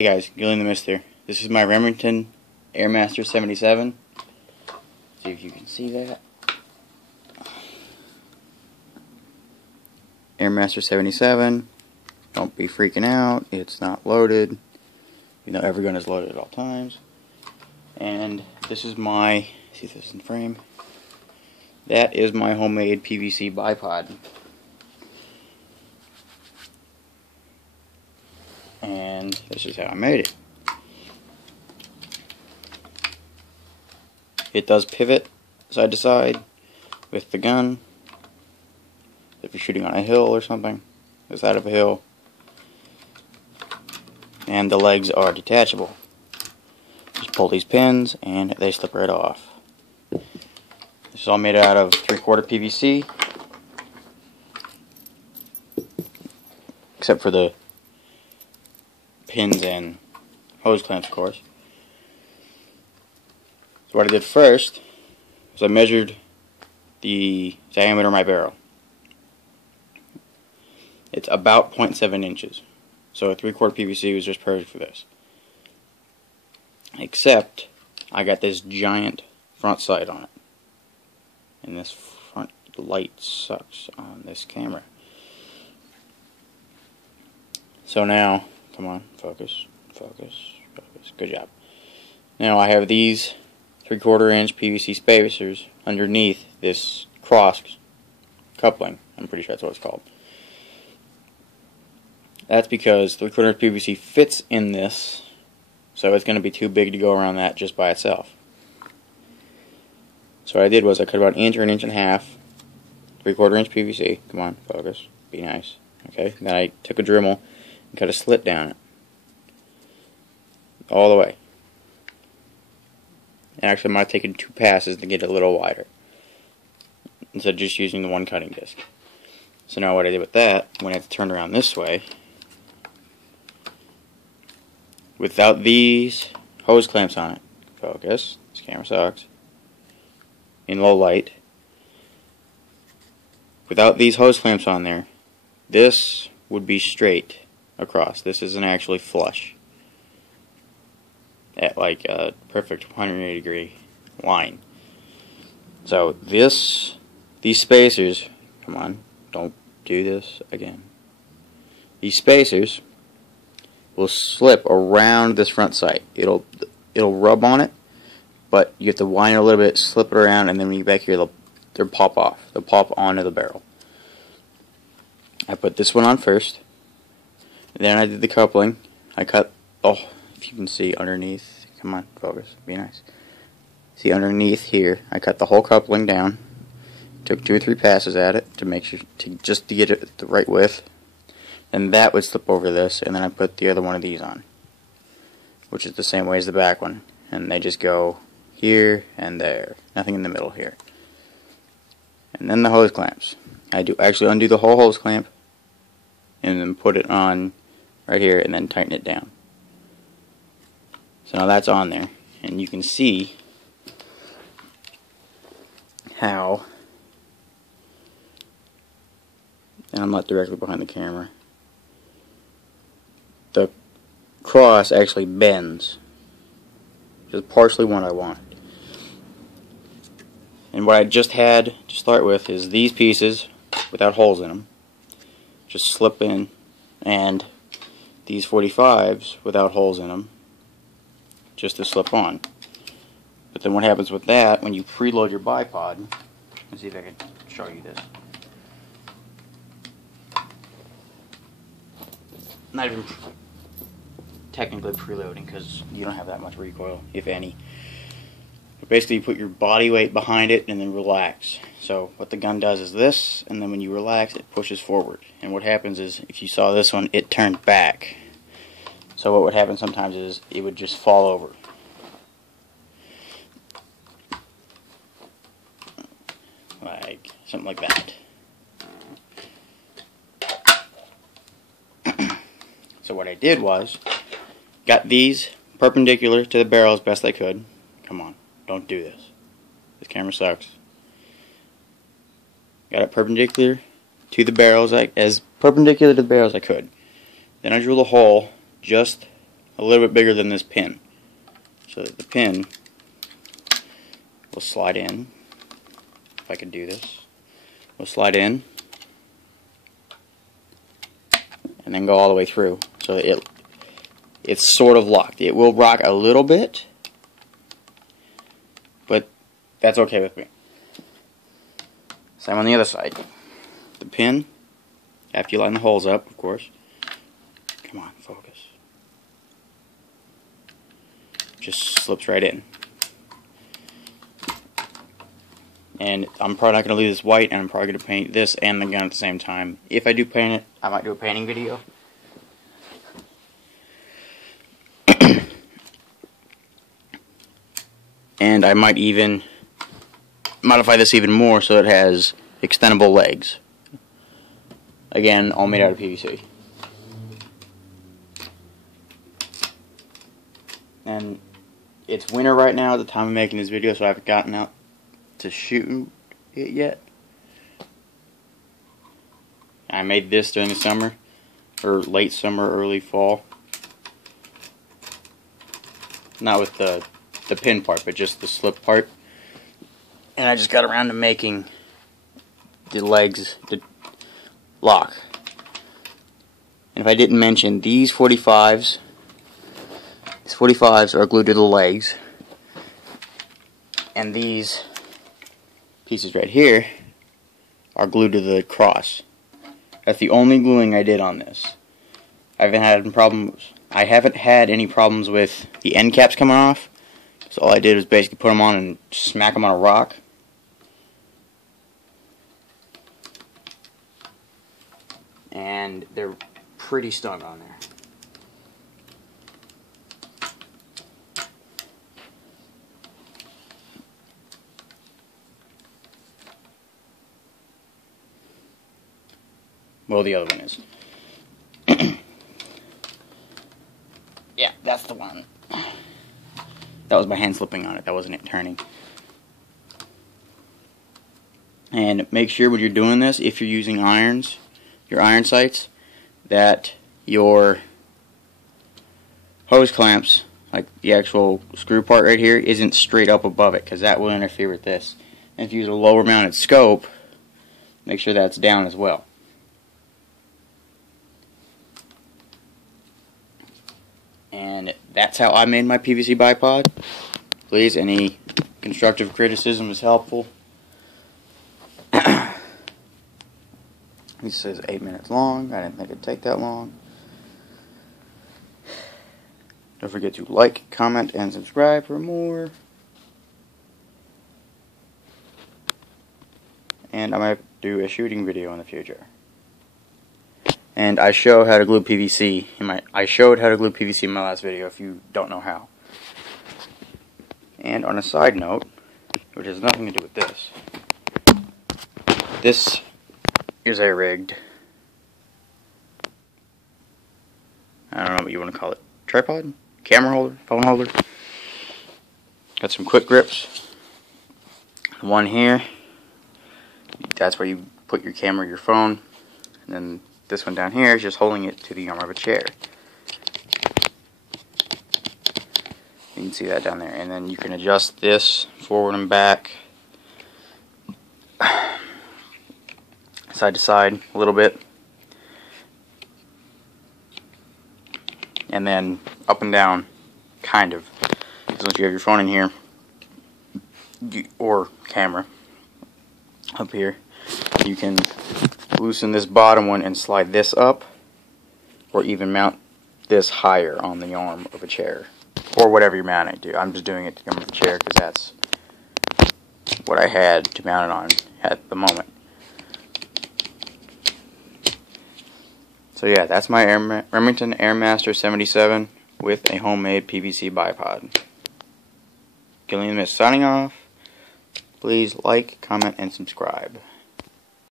Hey guys, Gillian the Mister. This is my Remington AirMaster 77. See if you can see that. AirMaster 77. Don't be freaking out. It's not loaded. You know every gun is loaded at all times. And this is my, see if this is in frame. That is my homemade PVC Bipod. And this is how I made it. It does pivot side to side with the gun. If you're shooting on a hill or something, the side of a hill. And the legs are detachable. Just pull these pins and they slip right off. This is all made out of 3/4 PVC. Except for the pins and hose clamps, of course. So what I did first was I measured the diameter of my barrel. It's about 0.7 inches. So a 3/4 PVC was just perfect for this. Except I got this giant front sight on it. And this front light sucks on this camera. So now, come on, focus, focus, focus. Good job. Now I have these 3/4 inch PVC spacers underneath this cross coupling. I'm pretty sure that's what it's called. That's because 3/4 PVC fits in this, so it's going to be too big to go around that just by itself. So what I did was I cut about an inch or an inch and a half, 3/4 inch PVC. Come on, focus, be nice. Okay. Then I took a Dremel and cut a slit down it, all the way. And actually, I might have taken 2 passes to get it a little wider, instead of just using the one cutting disc. So now what I did with that, when I have to turn around this way, without these hose clamps on it, focus, this camera sucks, in low light, without these hose clamps on there, this would be straight across. This isn't actually flush at like a perfect 180 degree line. So these spacers, come on, don't do this again. These spacers will slip around this front sight. It'll rub on it, but you have to wind it a little bit, slip it around, and then when you get back here, they'll pop off. They'll pop onto the barrel. I put this one on first. Then I did the coupling. I cut, oh, if you can see underneath, come on, focus, be nice. See underneath here, I cut the whole coupling down. Took 2 or 3 passes at it to make sure, just to get it the right width. And that would slip over this, and then I put the other one of these on, which is the same way as the back one. And they just go here and there, nothing in the middle here. And then the hose clamps. I do actually undo the whole hose clamp, and then put it on right here, and then tighten it down. So now that's on there, and you can see how, and I'm not directly behind the camera, the cross actually bends, which is partially what I wanted. And what I just had to start with is these pieces without holes in them, just slip in, and these 45s without holes in them, just to slip on. But then what happens with that, when you preload your bipod, let's see if I can show you this. Not even technically preloading, because you don't have that much recoil, if any. But basically you put your body weight behind it and then relax. So what the gun does is this, and then when you relax it pushes forward. And what happens is, if you saw this one, it turned back. So what would happen sometimes is it would just fall over. Like something like that. So what I did was, got these perpendicular to the barrel as best I could. Come on, don't do this. This camera sucks. Got it perpendicular to the barrels, as perpendicular to the barrel as I could. Then I drilled a hole just a little bit bigger than this pin. So that the pin will slide in. If I could do this. Will slide in. And then go all the way through. So it's sort of locked. It will rock a little bit. But that's okay with me. Same on the other side. The pin, after you line the holes up, of course. Come on, focus. Just slips right in. And I'm probably not going to leave this white, and I'm probably going to paint this and the gun at the same time. If I do paint it, I might do a painting video. And I might even modify this even more so it has extendable legs. Again, all made out of PVC. And it's winter right now at the time of making this video, so I haven't gotten out to shoot it yet. I made this during the summer, or late summer, early fall. Not with the pin part, but just the slip part. And I just got around to making the legs to lock. And if I didn't mention, these 45s are glued to the legs. And these pieces right here are glued to the cross. That's the only gluing I did on this. I haven't had any problems with the end caps coming off. So all I did was basically put them on and smack them on a rock. And they're pretty stuck on there. Well, the other one is. Yeah, that's the one. That was my hand slipping on it. That wasn't it turning. And make sure when you're doing this, if you're using irons, your iron sights, that your hose clamps, like the actual screw part right here, isn't straight up above it, because that will interfere with this. And if you use a lower mounted scope, make sure that's down as well. And that's how I made my PVC bipod. Please, any constructive criticism is helpful. This says 8 minutes long. I didn't think it'd take that long. Don't forget to like, comment, and subscribe for more. And I might do a shooting video in the future. And I show how to glue PVC I showed how to glue PVC in my last video if you don't know how. And on a side note, which has nothing to do with this is a rigged, I don't know what you want to call it, tripod? Camera holder? Phone holder? Got some quick grips. The one here, that's where you put your camera, your phone, and then this one down here is just holding it to the arm of a chair. You can see that down there. And then you can adjust this forward and back, side to side a little bit, and then up and down, kind of. Because once you have your phone in here, or camera up here, you can loosen this bottom one and slide this up, or even mount this higher on the arm of a chair, or whatever you're mounting it to. I'm just doing it to the arm of a chair because that's what I had to mount it on at the moment. So yeah, that's my Remington AirMaster 77 with a homemade PVC bipod. Gillian Miss signing off. Please like, comment, and subscribe.